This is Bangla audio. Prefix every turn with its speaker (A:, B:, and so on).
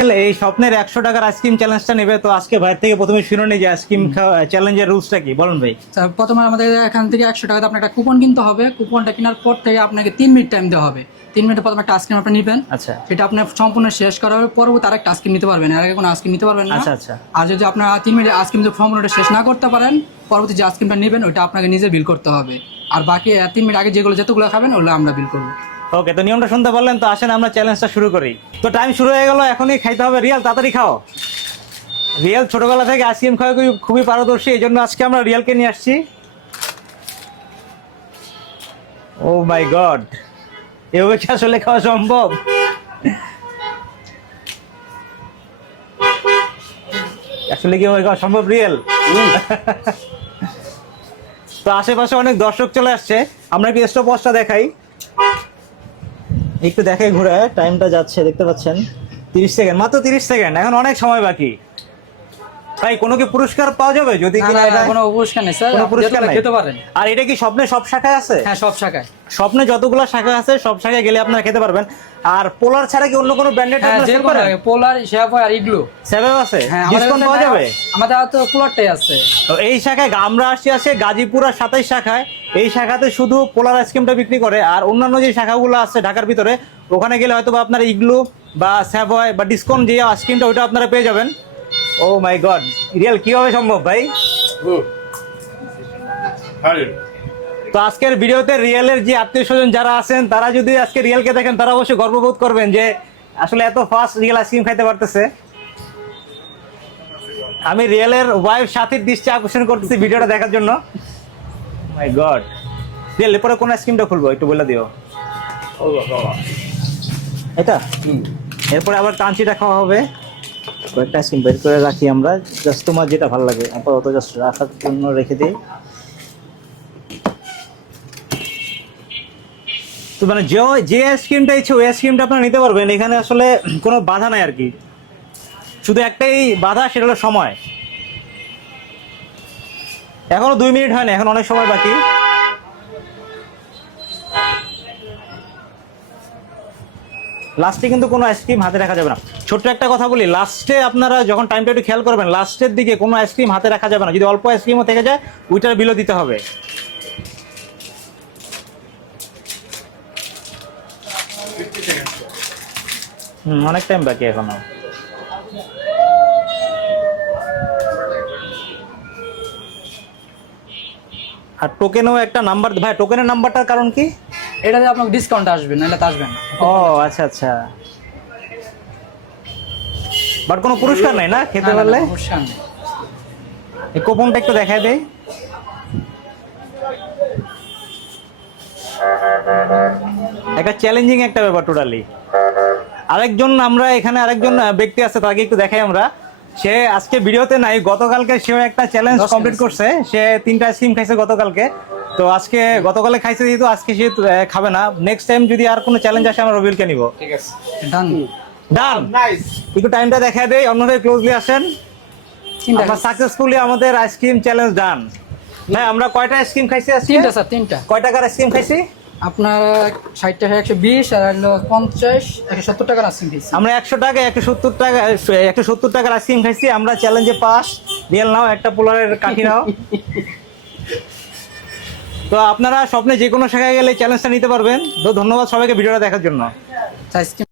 A: এই স্বপ্নের একশো টাকার আইসক্রিম চ্যালেঞ্জটা নেবে তো আজকে ভাইয়ের থেকে প্রথমে শুনে নিই যে আইসক্রিম চ্যালেঞ্জের রুলসটা কি? বলুন ভাই।
B: তা প্রথমে আমাদের এখান থেকে একশো টাকাতে আপনার একটা কুপন কিনতে হবে। কুপনটা কেনার পর থেকে আপনাকে তিন মিনিট টাইম দেওয়া হবে। তিন মিনিটে প্রথমে একটা আইসক্রিম আপনি নেবেন।
A: আচ্ছা।
B: সেটা আপনার সম্পূর্ণ শেষ করার হবে পরবর্তী আরেকটা আইসক্রিম নিতে পারবেন। আর আগে কোনো আইসক্রিম নিতে পারবেন না।
A: আচ্ছা আচ্ছা।
B: আর যদি আপনার তিন মিনিট আইসক্রিম যদি সম্পূর্ণটা শেষ না করতে পারেন পরবর্তী যে আইসক্রিমটা নেবেন ওইটা আপনাকে নিজে বিল করতে হবে। আর বাকি তিন মিনিট আগে যেগুলো যতগুলো খাবেন ওগুলো আমরা বিল করব।
A: ওকে তো নিয়মটা শুনতে পারলেন, তো আসেন আমরা চ্যালেঞ্জটা শুরু করি। তো টাইম শুরু হয়ে গেল, এখনই খাইতে হবে। রিয়াল, তাড়াতাড়ি খাও। রিয়াল ছোটবেলা থেকে আইসক্রিম খাওয়া খুবই পারদর্শী, এই জন্য আজকে আমরা রিয়ালকে নিয়ে আসছি। ও মাই গড এভাবে কি আসলে খাওয়া সম্ভব? আসলে কি এভাবে খাওয়া সম্ভব, রিয়েল? তো আশেপাশে অনেক দর্শক চলে আসছে। আমরা কি স্টপওয়াচটা দেখাই। একটু দেখে ঘুরে টাইমটা যাচ্ছে, দেখতে পাচ্ছেন। তিরিশ সেকেন্ড মাত্র তিরিশ সেকেন্ড এখন অনেক সময় বাকি। ভাই কোনো কি পুরস্কার পাওয়া যাবে? যদি কিনা এটা-
B: কোনো পুরস্কার নেই স্যার।
A: কোনো পুরস্কার নাই?
B: খেতে পারেন।
A: আর এটা কি স্বপ্নে সব শাখায় আছে?
B: হ্যাঁ সব শাখায়।
A: স্বপ্নে যতগুলো শাখা আছে সব শাখায় গেলে আপনারা খেতে পারবেন। আর পোলার ছাড়া কি অন্য কোনো ব্র্যান্ডেড
B: হ্যাঁ
A: আপনারা সেল করেন
B: পোলার শেফ আর ইগলু
A: সেভেও আছে?
B: হ্যাঁ
A: ডিসকাউন্ট পাওয়া যাবে?
B: আমাদের তো পোলারটাই আছে।
A: তো এই শাখায় আমরা আসি আছে গাজীপুর আর সাতাইশ শাখায়। এই শাখাতে শুধু পোলার আইসক্রিমটা বিক্রি করে। আর অন্যান্য যে শাখাগুলো আছে ঢাকার ভিতরে ওখানে গেলে হয়তো বা আপনার ইগলু বা স্যাভয় বা ডিসকাউন্ট যে আইসক্রিমটা ওটা আপনারা পেয়ে যাবেন। ও মাই গড রিয়েল কীভাবে সম্ভব ভাই? তো আজকের ভিডিওতে রিয়েলের যে আত্মীয় স্বজন যারা আছেন তারা যদি আজকে রিয়েলকে দেখেন তারা অবশ্যই গর্ববোধ করবেন যে আসলে এত ফাস্ট রিয়েল আইসক্রিম খাইতে পারতেছে। আমি রিয়েলের ওয়াইফ সাথীর দৃষ্টি আকর্ষণ করতেছি ভিডিওটা দেখার জন্য। মাই গড রিয়েল এরপরে কোন আইসক্রিমটা খুলবো? একটু বলে দিও। এটা? এরপরে আবার কাঞ্চিটা খাওয়া হবে। কয়েকটা আইসক্রিম বের করে রাখি আমরা। জাস্ট তোমার যেটা ভালো লাগে, আপাতত জাস্ট রাখার জন্য রেখে দিই। তো মানে যে যে আইসক্রিমটা ইচ্ছে, ওই আইসক্রিমটা আপনারা নিতে পারবেন। এখানে আসলে কোনো বাধা নাই আর কি। শুধু একটাই বাধা, সেটা হলো সময়। এখনও দুই মিনিট হয়নি, এখন অনেক সময় বাকি। লাস্টে কিন্তু কোনো আইসক্রিম হাতে রাখা যাবে না। ছোট্ট একটা কথা বলি লাস্টে আপনারা যখন টাইমটা একটু খেয়াল করবেন লাস্টের দিকে কোনো আইসক্রিম হাতে রাখা যাবে না। যদি অল্প আইসক্রিমও থেকে যায়, ওইটার বিলও দিতে হবে। হুম, অনেক টাইম বাকি এখনও। আর টোকেনও একটা নাম্বার ভাই টোকেনের নাম্বারটার কারণ কি?
B: এটাতে আপনাকে ডিসকাউন্ট আসবে নাহলে তো আসবে না।
A: ও আচ্ছা আচ্ছা। বাট কোনো পুরস্কার নাই না খেতে
B: না, না,
A: পারলে?
B: পুরস্কার নেই।
A: এই কুপনটা একটু দেখায় দেই। একটা চ্যালেঞ্জিং একটা ব্যাপার টোটালি আরেকজন আমরা এখানে আরেকজন ব্যক্তি আছে তাকে একটু দেখাই আমরা। সে আজকে ভিডিওতে নাই গতকালকে সেও একটা চ্যালেঞ্জ কমপ্লিট করছে। সে তিনটা আইসক্রিম খাইছে গতকালকে। তো আজকে গতকালে খাইছে যেহেতু আজকে সে খাবে না। নেক্সট টাইম যদি আর কোনো চ্যালেঞ্জ আসে আমরা রবিলকে নিব। ঠিক আছে।
B: ডান
A: ডান একটু টাইমটা দেখা দেই অন্যভাবে ক্লোজলি আসেন। আমরা সাকসেসফুলি আমাদের আইসক্রিম চ্যালেঞ্জ ডান ভাই আমরা কয়টা আইসক্রিম খাইছি আজকে?
B: তিনটা স্যার তিনটা।
A: কয় টাকার আইসক্রিম খাইছি?
B: আপনার ষাট টাকা একশো বিশ আর হলো পঞ্চাশ একশো সত্তর টাকার আসছেন দিয়েছি
A: আমরা একশো টাকা একশো সত্তর টাকা একশো সত্তর টাকার আইসক্রিম খাইছি। আমরা চ্যালেঞ্জে পাস রিয়েল নাও একটা পোলারের কাঠি নাও। তো আপনারা স্বপ্নে যে কোনো শাখায় গেলে চ্যালেঞ্জটা নিতে পারবেন। তো ধন্যবাদ সবাইকে ভিডিওটা দেখার জন্য।
B: আইসক্রিম